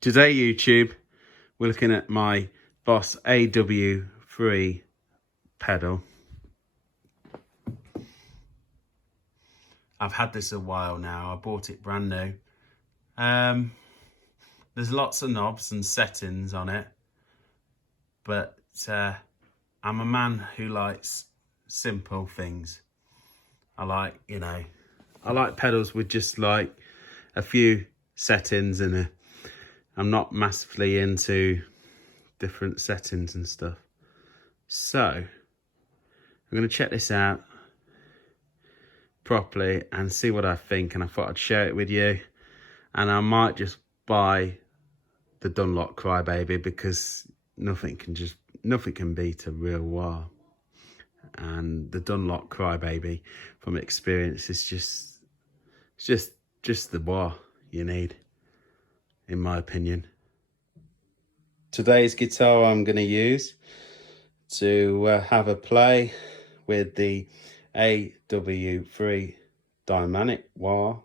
Today, YouTube, we're looking at my Boss AW3 pedal. I've had this a while now. I bought it brand new. There's lots of knobs and settings on it, but I'm a man who likes simple things. I like pedals with just like a few settings and I'm not massively into different settings and stuff. So I'm going to check this out properly and see what I think, and I thought I'd share it with you. And I might just buy the Dunlop Crybaby because nothing can beat a real wah. And the Dunlop Crybaby, from experience, is just the wah you need, in my opinion. Today's guitar I'm going to use to have a play with the AW3 Dynamic Wha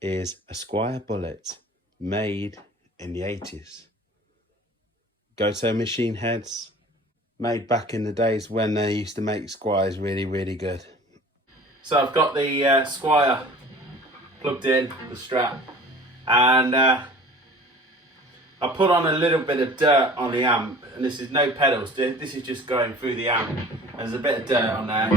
is a Squier Bullet made in the 80s. Goto machine heads, made back in the days when they used to make Squiers really good. So I've got the Squier plugged in, the strap, and I put on a little bit of dirt on the amp, and this is no pedals, this is just going through the amp. There's a bit of dirt on there.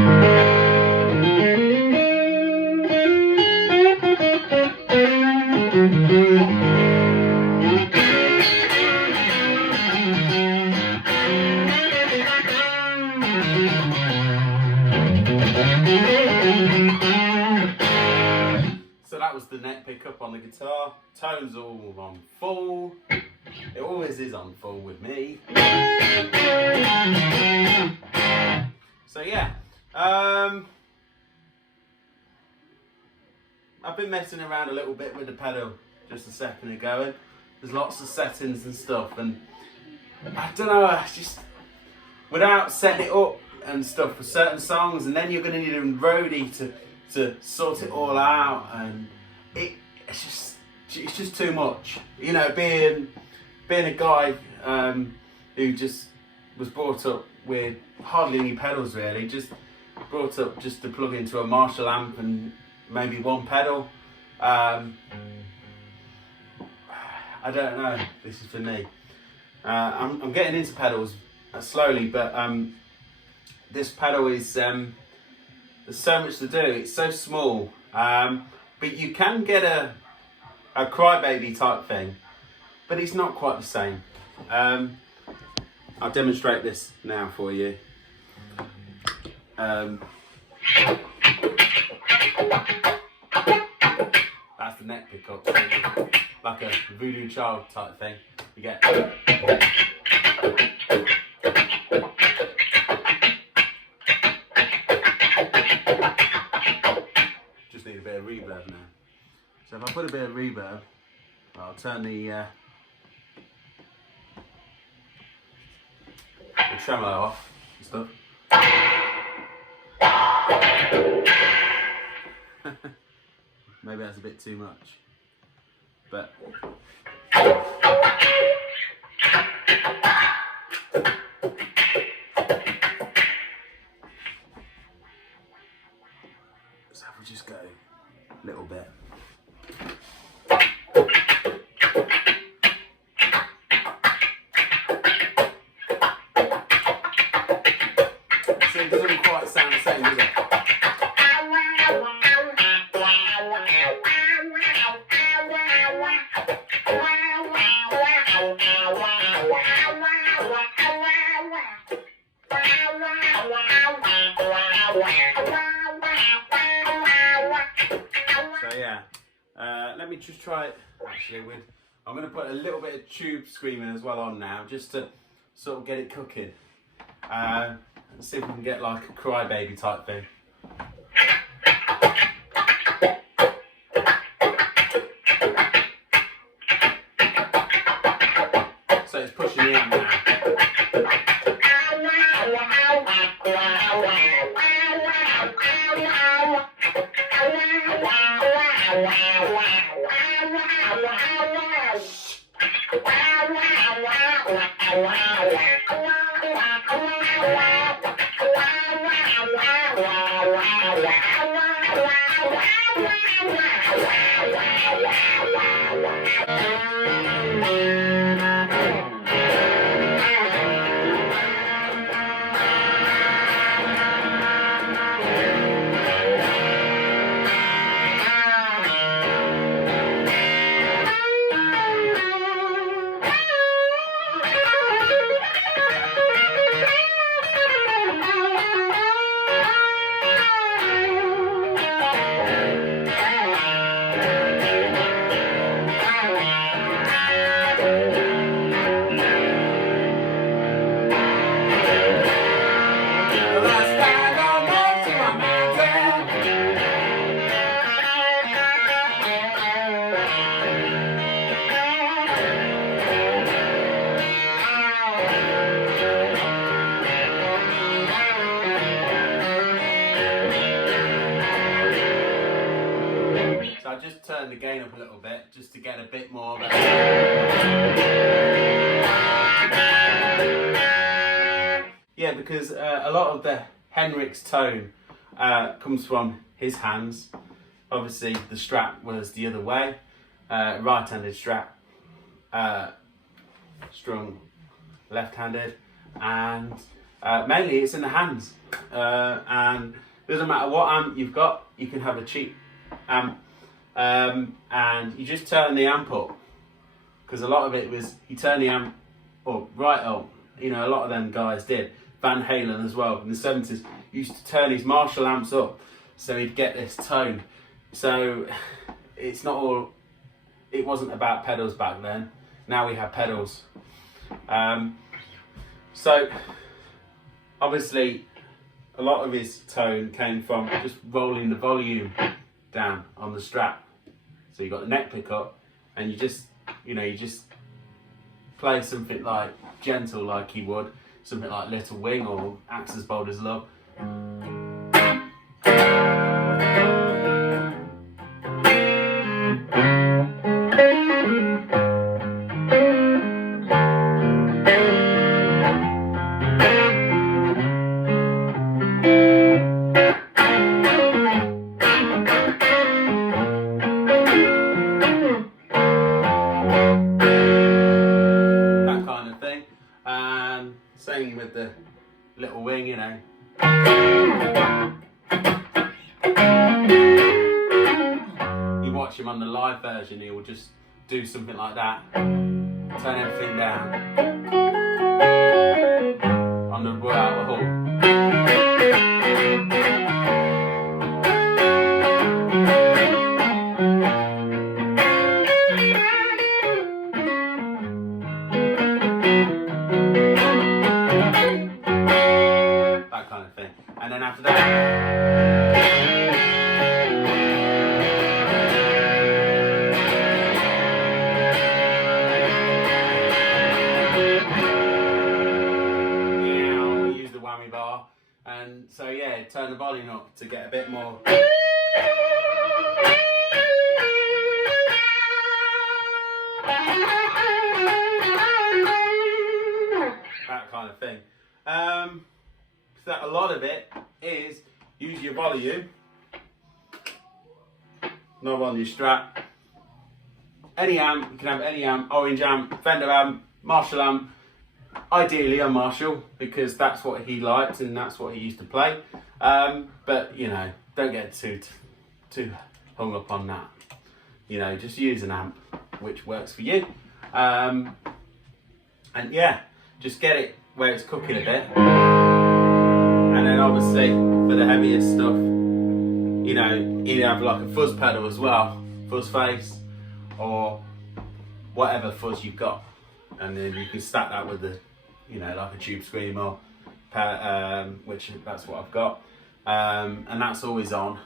So that was the neck pickup on the guitar. Tone's all on full. It always is on full with me. So yeah, I've been messing around a little bit with the pedal just a second ago, and there's lots of settings and stuff, and I don't know, I just, without setting it up and stuff for certain songs, and then you're going to need a roadie to sort it all out, and it's just too much. You know, being a guy who just was brought up with hardly any pedals really, just brought up just to plug into a Marshall amp and maybe one pedal. I don't know, this is for me. I'm getting into pedals slowly, but this pedal is, there's so much to do, it's so small, but you can get a Crybaby type thing, but it's not quite the same. I'll demonstrate this now for you. That's the neck pickup, like a voodoo child type thing. You get. Just need a bit of reverb now. So if I put a bit of reverb, I'll turn the tremolo off and stuff. Maybe that's a bit too much, but so if we just go a little bit. So it doesn't quite sound the same, does it? So yeah, let me just try it actually with, I'm going to put a little bit of tube screaming as well on now, just to sort of get it cooking. And see if we can get like a Crybaby type thing. So it's pushing the amp now. So I just turned the gain up a little bit just to get a bit more of it. Yeah, because a lot of the Hendrix Tone comes from his hands. Obviously the strap was the other way, right-handed strap, strung left-handed, and mainly it's in the hands. And it doesn't matter what amp you've got, you can have a cheap amp, and you just turn the amp up, because a lot of it was you turn the amp up, right up. You know, a lot of them guys did. Van Halen as well in the 70s used to turn his Marshall amps up so he'd get this tone. So it's not all, it wasn't about pedals back then. Now we have pedals. So obviously a lot of his tone came from just rolling the volume down on the strap. So you got the neck pickup and you just play something like gentle like he would, something like Little Wing or Axe as Bold as Love. Same with the Little Wing, you know. You watch him on the live version, he will just do something like that. Turn everything down. On the Royal Albert Hall. And then after that, use the whammy bar, and so yeah, turn the volume up to get a bit more. That kind of thing. So a lot of it is use your volume, knob on your strap. Any amp, you can have any amp, Orange amp, Fender amp, Marshall amp, ideally a Marshall because that's what he liked and that's what he used to play. But you know, don't get too hung up on that. You know, just use an amp which works for you. And yeah, just get it where it's cooking a bit. And then obviously for the heaviest stuff, you know, either have like a fuzz pedal as well, fuzz face, or whatever fuzz you've got. And then you can stack that with the, you know, like a Tube Screamer, which that's what I've got. And that's always on.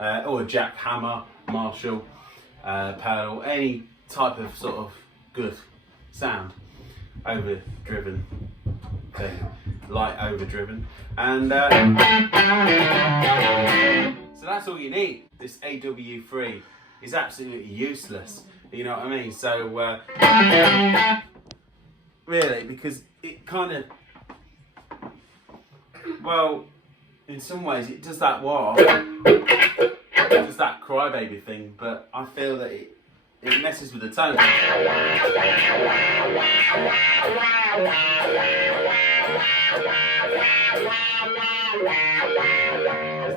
Or a Jack Hammer, Marshall, pedal, any type of sort of good sound, overdriven thing. Light overdriven, and so that's all you need. This AW3 is absolutely useless, you know what I mean? So really, because it kind of, well, in some ways it does that wah, it does that crybaby thing, but I feel that it messes with the tone. It's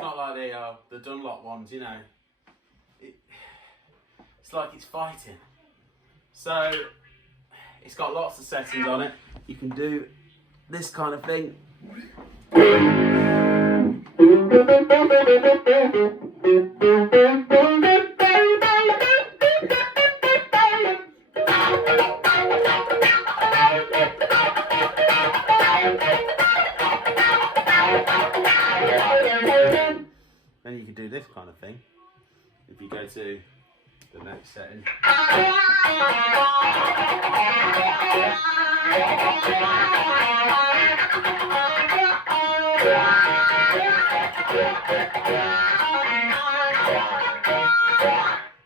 not like the Dunlop ones, you know. It's like it's fighting. So it's got lots of settings on it. You can do this kind of thing. Then you can do this kind of thing. If you go to the next setting.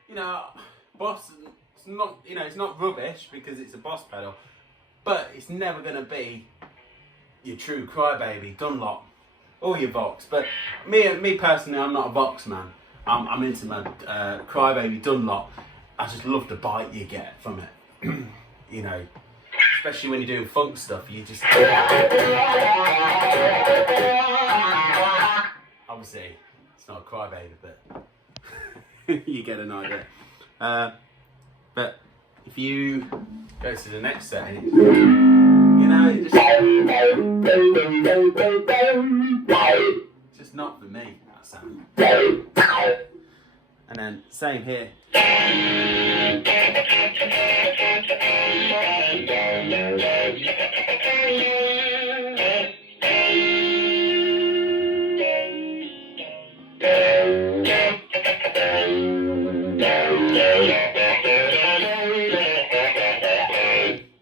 You know, Boss, it's not, you know, it's not rubbish because it's a Boss pedal, but it's never going to be your true Crybaby, Dunlop, or your Vox. But me personally, I'm not a Vox man. I'm into my Crybaby Dunlop. I just love the bite you get from it. You know, especially when you're doing funk stuff, you just... Obviously, it's not a Crybaby, but you get an idea. But if you go to the next setting, you know, it's just not for me, that sound. And then same here.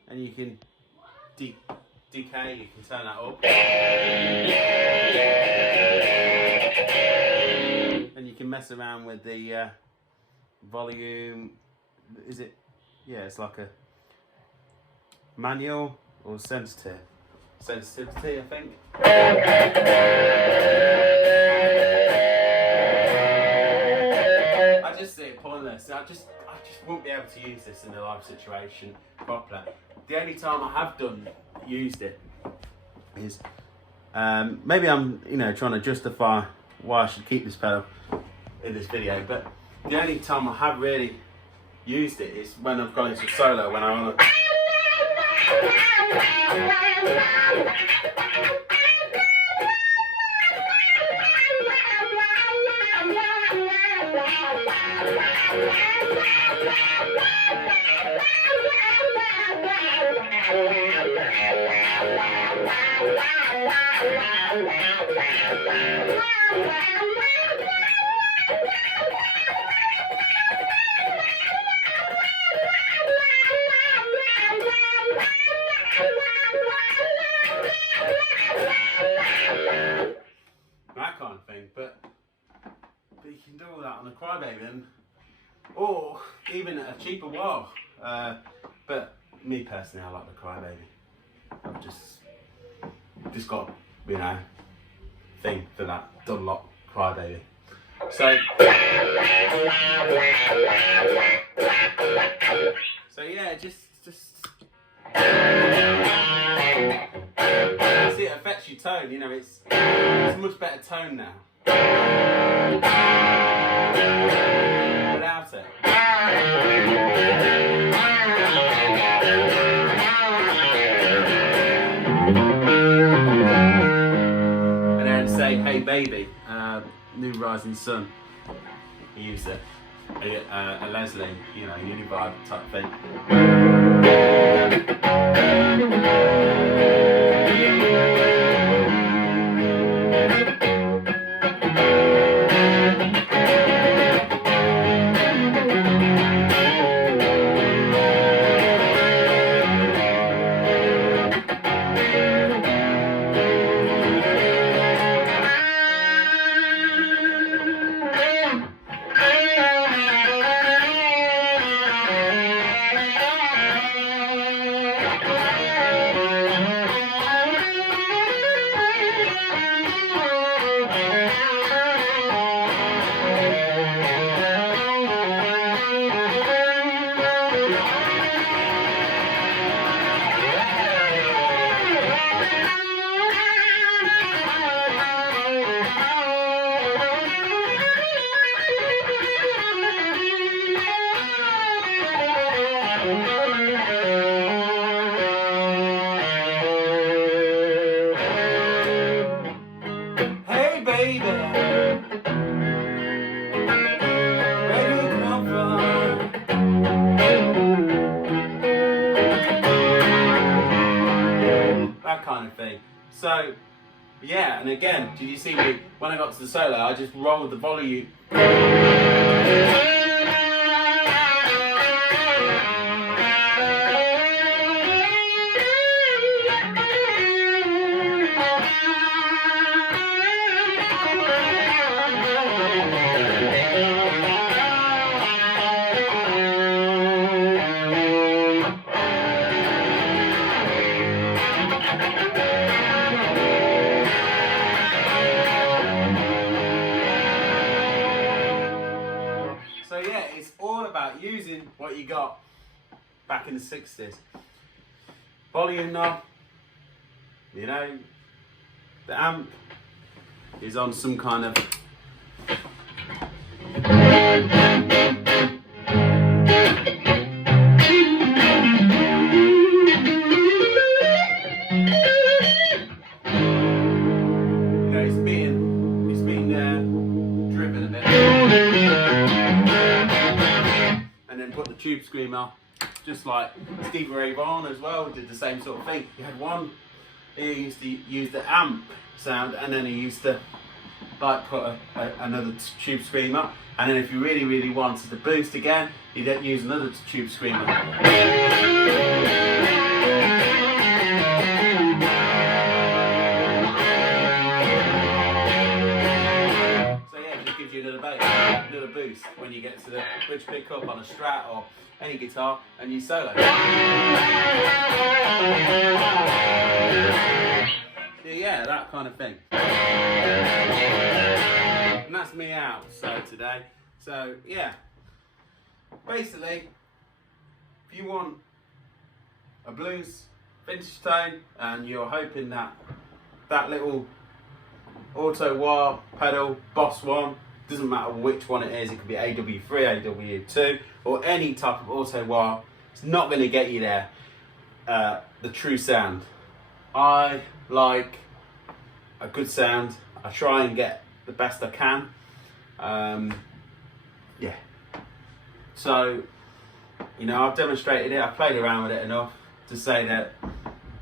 And you can decay, you can turn that up. And you can mess around with the volume. Is it? Yeah, it's like a manual or sensitivity, I think. I just see it pointless. I just won't be able to use this in a live situation properly. The only time I have used it is maybe I'm, you know, trying to justify why I should keep this pedal in this video, but the only time I have really used it is when I've gone into a solo, when I'm on a... that kind of thing, but you can do all that on a Crybaby, and, or even a cheaper Wha. But me personally, I like the Crybaby. I've just got, you know, thing for that Dunlop Crybaby. So yeah, just see, it affects your tone. You know, it's a much better tone now without it. And then say, hey baby, New Rising Sun. I use it. A Leslie, you know, Univibe type thing. that kind of thing. So yeah, and again, did you see me when I got to the solo, I just rolled the volume. So yeah, it's all about using what you got back in the 60s. Volume knob, you know, the amp is on some kind of it's being driven a bit. And then put the tube screamer, just like Stevie Ray Vaughan as well, did the same sort of thing. He had one, he used to use the amp sound, and then he used to like put another tube screamer, and then if you really, really wanted to boost again, he'd use another tube screamer. Another boost when you get to the bridge pickup on a Strat or any guitar and you solo. Yeah, that kind of thing. And that's me out so today. So yeah, basically, if you want a blues vintage tone and you're hoping that that little auto wah pedal, Boss one, doesn't matter which one it is, it could be AW3, AW2, or any type of auto wah, it's not going to get you there, the true sound. I like a good sound, I try and get the best I can, yeah. So, you know, I've demonstrated it, I've played around with it enough to say that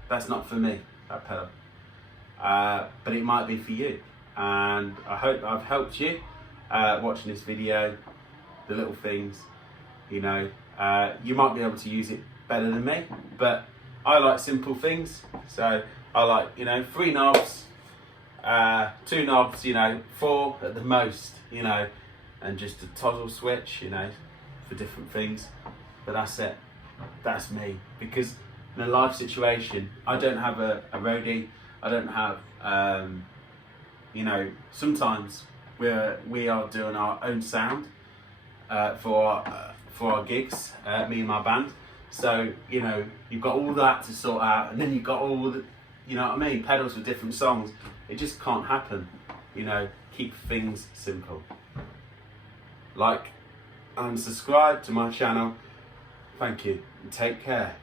that's not for me, that pedal. But it might be for you, and I hope I've helped you. Watching this video, the little things, you know, you might be able to use it better than me, but I like simple things. So I like, you know, 3 knobs, 2 knobs, you know, 4 at the most, you know, and just a toggle switch, you know, for different things. But that's it, that's me, because in a live situation I don't have a roadie, I don't have you know, sometimes we are doing our own sound for our gigs, me and my band. So, you know, you've got all that to sort out, and then you've got all the, you know what I mean, pedals for different songs. It just can't happen, you know. Keep things simple. Like and subscribe to my channel. Thank you and take care.